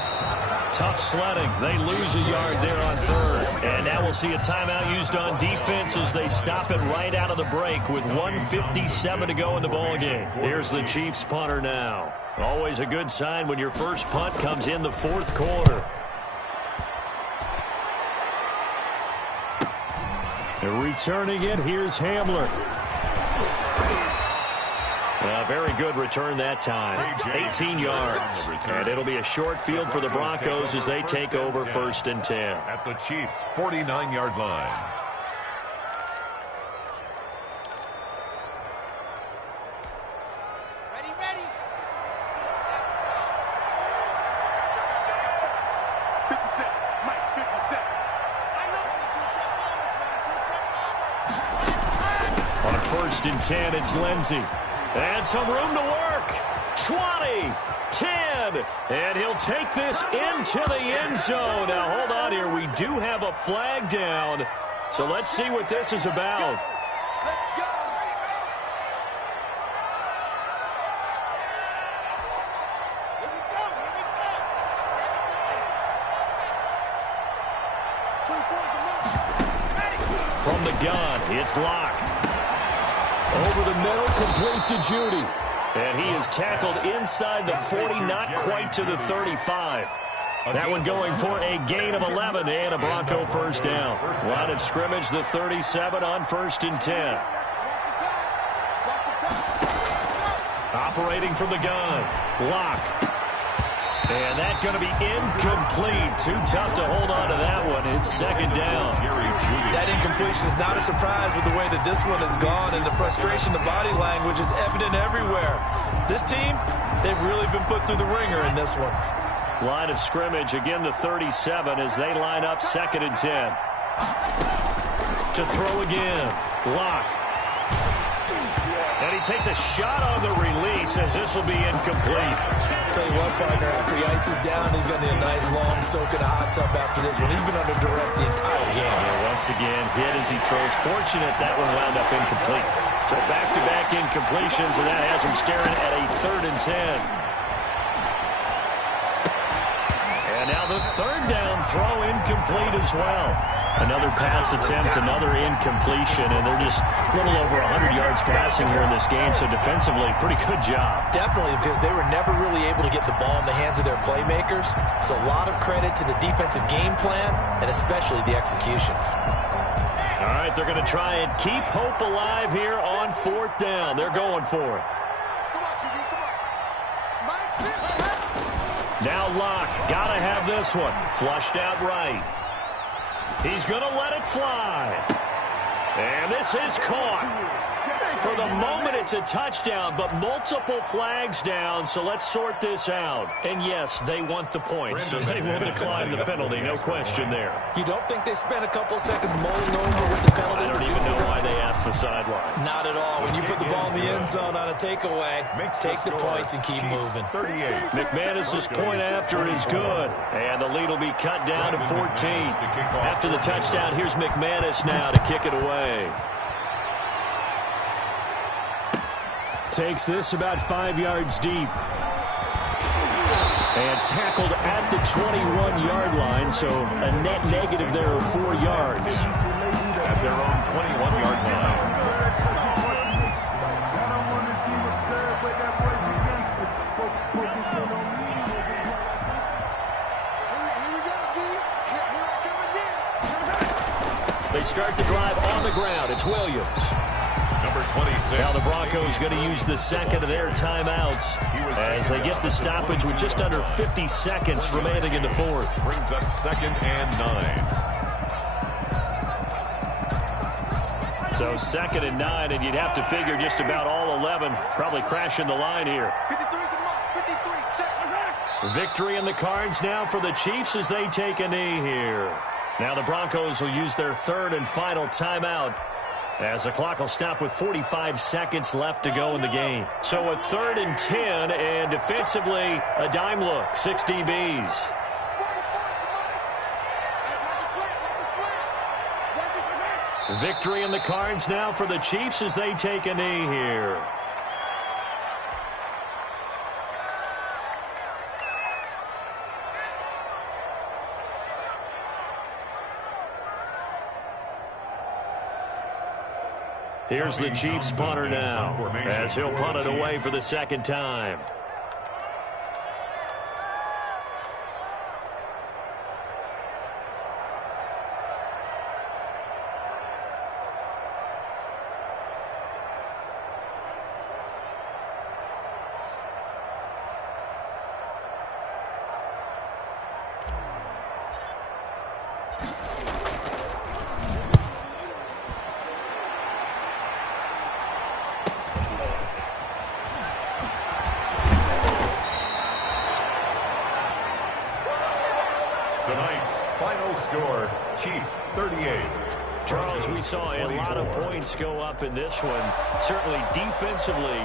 Tough sledding. They lose a yard there on 3rd. And now we'll see a timeout used on defense as they stop it right out of the break with 1:57 to go in the ballgame. Here's the Chiefs punter now. Always a good sign when your first punt comes in the fourth quarter. Returning it, here's Hamler. A very good return that time. 18 yards. And it'll be a short field for the Broncos as they take over 1st and 10. At the Chiefs' 49-yard line. Ready. 57. Mike, 57. I know. On 1st and 10, it's Lindsey. And some room to work. 20, 10, and he'll take this into the end zone. Now, hold on here. We do have a flag down, so let's see what this is about. Let's go. Here we go. 24's the mark. Ready. From the gun, it's Locke. Over the middle, complete to Judy. And he is tackled inside the 40, not quite to the 35. That one going for a gain of 11 and a Bronco first down. Line of scrimmage, the 37 on 1st and 10. Operating from the gun. Locke. And that's going to be incomplete. Too tough to hold on to that one. It's 2nd down. That incompletion is not a surprise with the way that this one has gone, and the frustration, the body language is evident everywhere. This team, they've really been put through the ringer in this one. Line of scrimmage, again the 37 as they line up 2nd and 10. To throw again. Locke. And he takes a shot on the release as this will be incomplete. Tell you what, partner, after he ices down, he's going to need a nice long soak in a hot tub after this one. He's been under duress the entire game. Yeah, once again, hit as he throws. Fortunate that one wound up incomplete. So back-to-back incompletions, and that has him staring at a 3rd and 10. And now the 3rd down throw incomplete as well. Another pass attempt, another incompletion, and they're just a little over 100 yards passing here in this game, so defensively, pretty good job. Definitely, because they were never really able to get the ball in the hands of their playmakers, so a lot of credit to the defensive game plan, and especially the execution. All right, they're going to try and keep hope alive here on 4th down. They're going for it. Come on, QB, come on. Mike, now Locke, got to have this one. Flushed out right. He's going to let it fly. And this is caught. For the moment, it's a touchdown, but multiple flags down, so let's sort this out. And yes, they want the points, so they will decline the penalty, no question there. You don't think they spent a couple of seconds mulling over with the penalty? I don't even know why they asked the sideline. Not at all. When you put the ball in the end zone on a takeaway, take the points and keep moving. 38. McManus's point after is good, and the lead will be cut down to 14. After the touchdown, here's McManus now to kick it away. Takes this about 5 yards deep. And tackled at the 21-yard line, so a net negative there of 4 yards. At their own 21-yard line. They start the drive on the ground. It's Williams. Number 26. Now the Broncos going to use the second of their timeouts as they get the stoppage with just under 50 seconds remaining in the fourth. Brings up 2nd and 9. So 2nd and 9, and you'd have to figure just about all 11 probably crashing the line here. 53, come on, 53, check. Victory in the cards now for the Chiefs as they take a knee here. Now the Broncos will use their third and final timeout as the clock will stop with 45 seconds left to go in the game. So a 3rd and 10, and defensively a dime look, 6 DBs. Victory in the cards now for the Chiefs as they take a knee here. Here's the Chiefs punter now as he'll punt it away for the second time. Tonight's final score, Chiefs 38. Charles, we saw a lot of points go up in this one. Certainly defensively,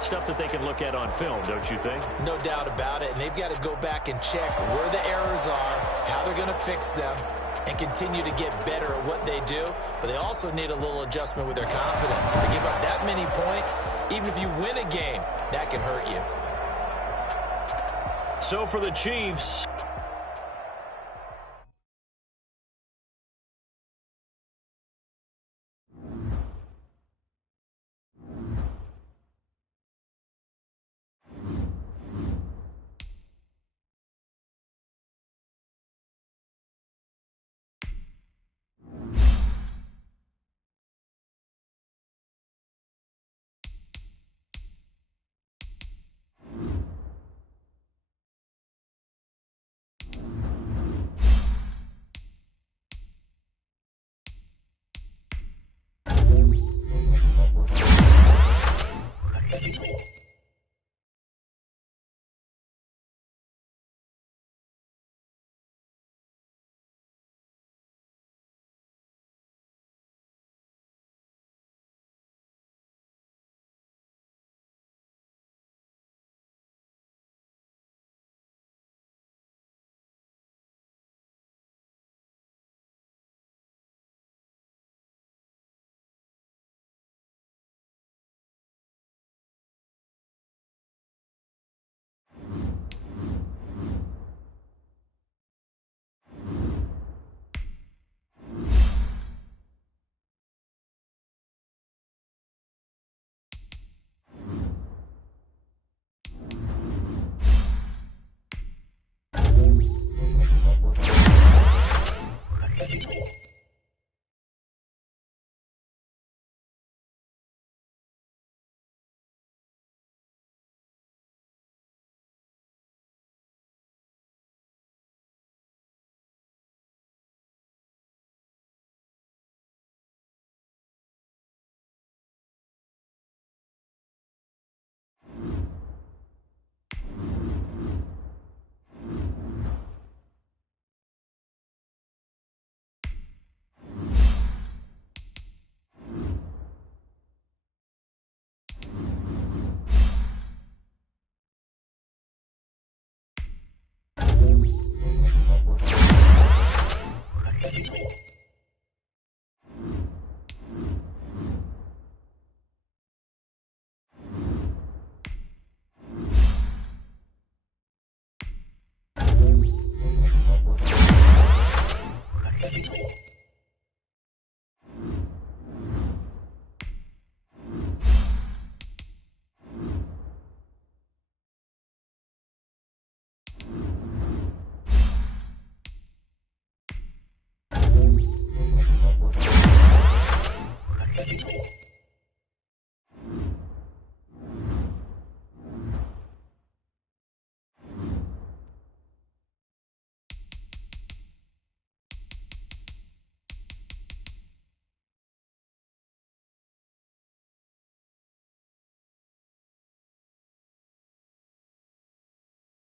stuff that they can look at on film, don't you think? No doubt about it. And they've got to go back and check where the errors are, how they're going to fix them, and continue to get better at what they do. But they also need a little adjustment with their confidence. To give up that many points, even if you win a game, that can hurt you. So for the Chiefs,